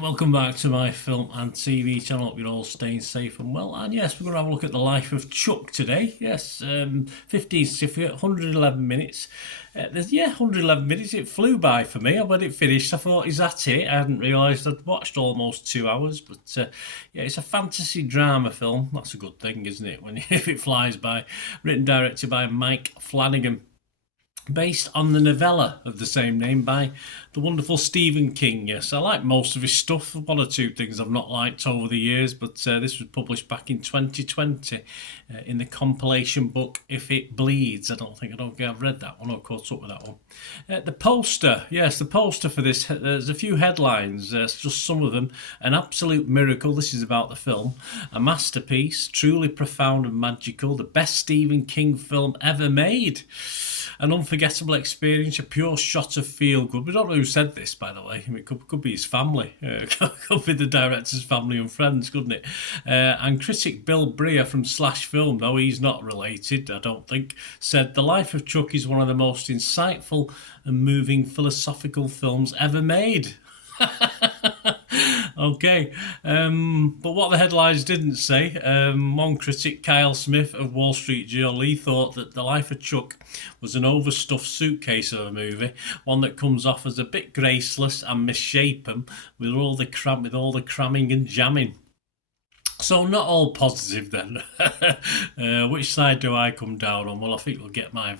Welcome back to my film and TV channel. Hope you're all staying safe and well. And yes, we're going to have a look at the life of Chuck today. Yes, 15 certificate, 111 minutes. 111 minutes. It flew by for me. When it finished, I thought, is that it? I hadn't realised I'd watched almost 2 hours. But it's a fantasy drama film. That's a good thing, isn't it? If it flies by. Written, directed by Mike Flanagan. Based on the novella of the same name by the wonderful Stephen King. Yes, I like most of his stuff. One or two things I've not liked over the years, but this was published back in 2020 in the compilation book If It Bleeds. I don't think I've read that one or caught up with that one. The poster, yes, the poster for this, there's a few headlines, just some of them. An absolute miracle, this is about the film. A masterpiece, truly profound and magical, the best Stephen King film ever made. An unforgettable experience, a pure shot of feel-good. We don't know who said this, by the way. I mean, it could be his family. Could be the director's family and friends, couldn't it? And critic Bill Breer from Slash Film, though he's not related, I don't think, said, "The Life of Chuck is one of the most insightful and moving philosophical films ever made." Okay, but what the headlines didn't say, one critic, Kyle Smith of Wall Street Journal, he thought that The Life of Chuck was an overstuffed suitcase of a movie, one that comes off as a bit graceless and misshapen with all the cramming and jamming. So not all positive then. Which side do I come down on? Well, I think we'll get my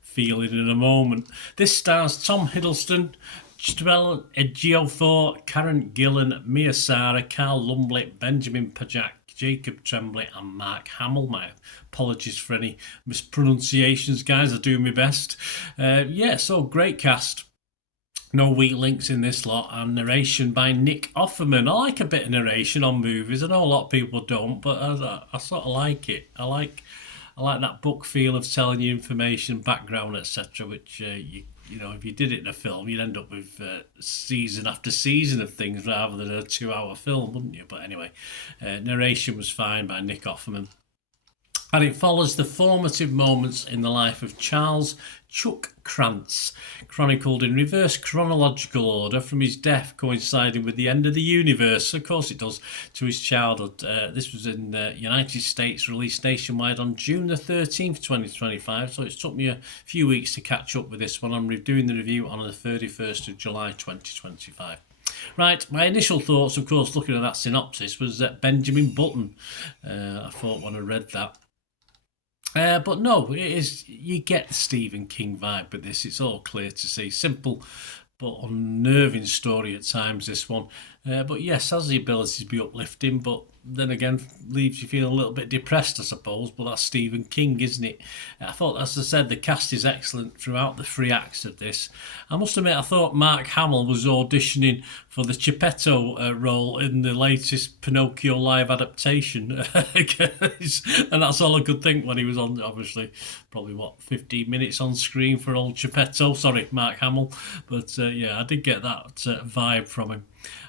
feeling in a moment. This stars Tom Hiddleston, Joel Ejiofor, Karen Gillan, Mia Sara, Carl Lumbly, Benjamin Pajak, Jacob Tremblay and Mark Hamill. My apologies for any mispronunciations, guys. I do my best. So great cast. No weak links in this lot, and narration by Nick Offerman. I like a bit of narration on movies. I know a lot of people don't, but I sort of like it. I like that book feel of telling you information, background, etc., which you know, if you did it in a film, you'd end up with season after season of things rather than a 2-hour film, wouldn't you? But anyway, narration was fine by Nick Offerman. And it follows the formative moments in the life of Charles Chuck Krantz, chronicled in reverse chronological order from his death coinciding with the end of the universe. Of course it does, to his childhood. This was in the United States, released nationwide on June the 13th, 2025. So it took me a few weeks to catch up with this one. I'm doing the review on the 31st of July, 2025. Right, my initial thoughts, of course, looking at that synopsis, was Benjamin Button. I thought when I read that. But no, it is. You get the Stephen King vibe with this. It's all clear to see. Simple but unnerving story at times, this one. But yes, has the ability to be uplifting, but then again, leaves you feeling a little bit depressed, I suppose. But that's Stephen King, isn't it? I thought, as I said, the cast is excellent throughout the 3 acts of this. I must admit, I thought Mark Hamill was auditioning for the Geppetto role in the latest Pinocchio live adaptation. And that's all I could think when he was on, obviously, probably, 15 minutes on screen for old Geppetto. Sorry, Mark Hamill. But I did get that vibe from him.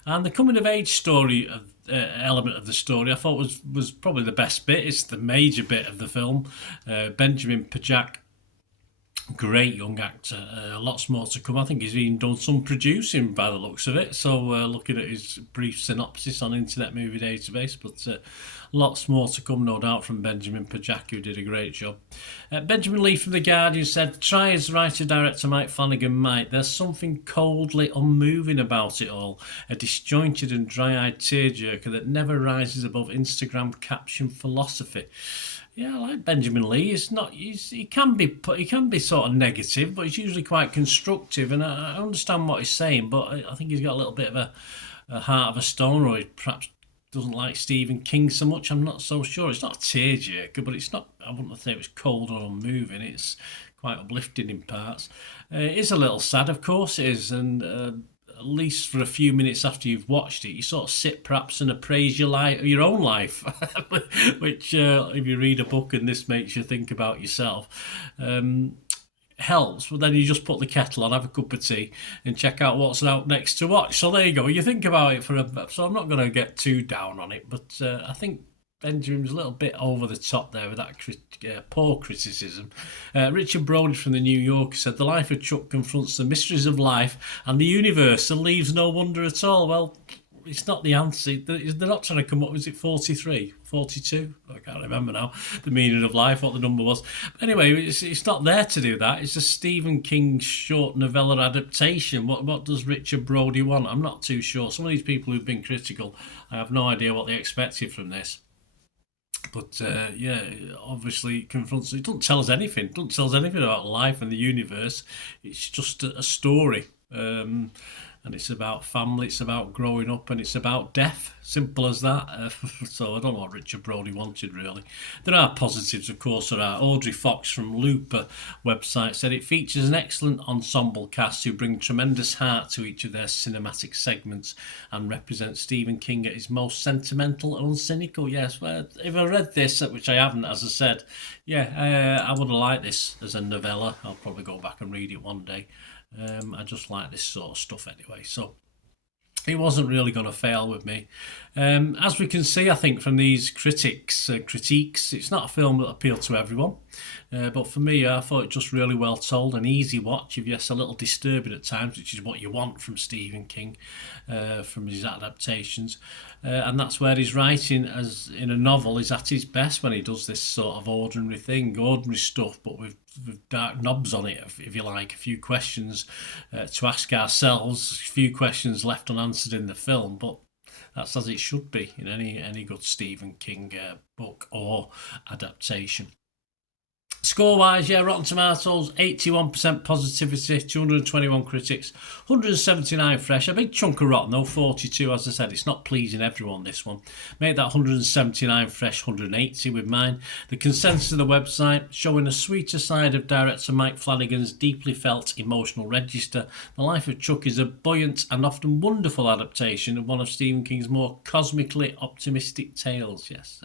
And the coming-of-age story element of the story I thought was probably the best bit. It's the major bit of the film. Benjamin Pajak, great young actor, lots more to come. I think he's even done some producing by the looks of it, so looking at his brief synopsis on Internet Movie Database, but lots more to come, no doubt, from Benjamin Pajak, who did a great job. Benjamin Lee from The Guardian said, "Try as writer-director Mike Flanagan might, there's something coldly unmoving about it all, a disjointed and dry-eyed tearjerker that never rises above Instagram caption philosophy." Yeah, I like Benjamin Lee. He can be sort of negative, but he's usually quite constructive, and I understand what he's saying, but I think he's got a little bit of a heart of a stone, or he perhaps doesn't like Stephen King so much. I'm not so sure. It's not a tearjerker, but it's not. I wouldn't say it was cold or unmoving. It's quite uplifting in parts. It is a little sad, of course it is, and at least for a few minutes after you've watched it, you sort of sit perhaps and appraise your own life, which if you read a book and this makes you think about yourself, helps. But then you just put the kettle on, have a cup of tea and check out what's out next to watch. So there you go. You think about it so I'm not going to get too down on it, but I think Benjamin's a little bit over the top there with that poor criticism. Richard Brody from the New Yorker said, "The life of Chuck confronts the mysteries of life and the universe and leaves no wonder at all." Well, it's not the answer. They're not trying to come up, was it 43, 42? I can't remember now the meaning of life, what the number was. But anyway, it's not there to do that. It's a Stephen King short novella adaptation. What does Richard Brody want? I'm not too sure. Some of these people who've been critical, I have no idea what they expected from this. But yeah, obviously it confronts. It doesn't tell us anything. It doesn't tell us anything about life and the universe. It's just a story. And it's about family, it's about growing up, and it's about death. Simple as that. So I don't know what Richard Brody wanted, really. There are positives, of course. There are. Audrey Fox from Looper website said it features an excellent ensemble cast who bring tremendous heart to each of their cinematic segments and represent Stephen King at his most sentimental and uncynical. Yes, well, if I read this, which I haven't, as I said, yeah, I would have liked this as a novella. I'll probably go back and read it one day. I just like this sort of stuff anyway, so it wasn't really going to fail with me. As we can see, I think from these critiques, it's not a film that appealed to everyone. But for me, I thought it just really well told, an easy watch, if yes, a little disturbing at times, which is what you want from Stephen King, from his adaptations. And that's where his writing, as in a novel, is at his best, when he does this sort of ordinary stuff, but with dark knobs on it, if you like, a few questions to ask ourselves, a few questions left unanswered in the film, but that's as it should be in any good Stephen King book or adaptation. Score-wise, yeah, Rotten Tomatoes, 81% positivity, 221 critics, 179 fresh. A big chunk of rotten, though, 42. As I said, it's not pleasing everyone, this one. Made that 179 fresh, 180 with mine. The consensus of the website, showing a sweeter side of director Mike Flanagan's deeply felt emotional register. The Life of Chuck is a buoyant and often wonderful adaptation of one of Stephen King's more cosmically optimistic tales. Yes,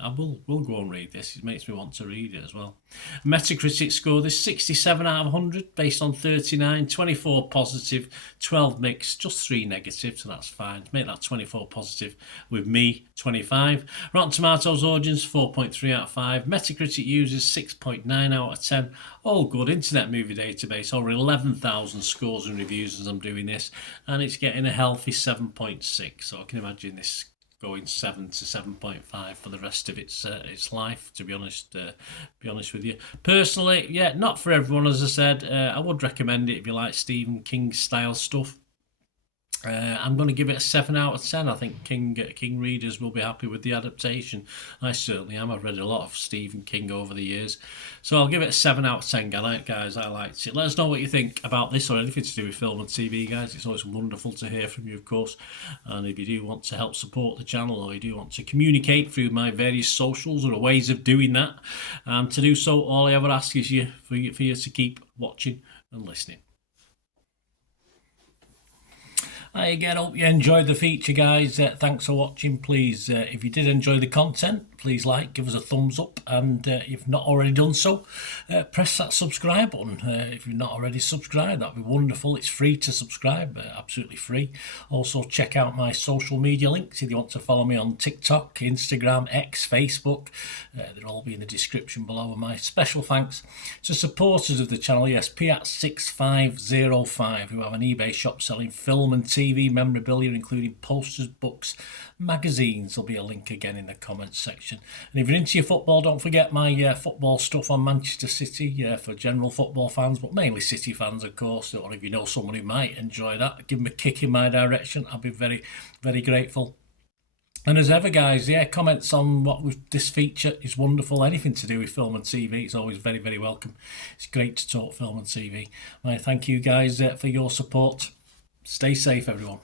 I will go and read this. It makes me want to read it as well. Metacritic score this 67 out of 100 based on 39, 24 positive, 12 mixed, just 3 negative, so that's fine. Make that 24 positive with me, 25. Rotten Tomatoes audience 4.3 out of 5. Metacritic users 6.9 out of 10. All good. Internet Movie Database, over 11,000 scores and reviews as I'm doing this, and it's getting a healthy 7.6. So I can imagine this going 7 to 7.5 for the rest of its life, to be honest with you. Personally, yeah, not for everyone, as I said. I would recommend it if you like Stephen King style stuff. I'm going to give it a 7 out of 10. I think King readers will be happy with the adaptation. I certainly am. I've read a lot of Stephen King over the years. So I'll give it a 7 out of 10, guys. I liked it. Let us know what you think about this or anything to do with film and TV, guys. It's always wonderful to hear from you, of course. And if you do want to help support the channel, or you do want to communicate through my various socials or ways of doing that, to do so, all I ever ask is for you to keep watching and listening. Hi again, hope you enjoyed the feature, guys. Thanks for watching. Please, if you did enjoy the content, please give us a thumbs up, and if not already done so, press that subscribe button. If you've not already subscribed, that'd be wonderful. It's free to subscribe, absolutely free. Also, check out my social media links if you want to follow me on TikTok, Instagram, X, Facebook. They'll all be in the description below. And my special thanks to supporters of the channel, yes, Piat6505, who have an eBay shop selling film and TV memorabilia, including posters, books, magazines. There'll be a link again in the comments section. And if you're into your football, don't forget my football stuff on Manchester City, for general football fans, but mainly City fans, of course. Or if you know someone who might enjoy that, give them a kick in my direction. I'll be very, very grateful. And as ever, guys, comments on this feature is wonderful. Anything to do with film and TV is always very, very welcome. It's great to talk film and TV. I thank you guys for your support. Stay safe, everyone.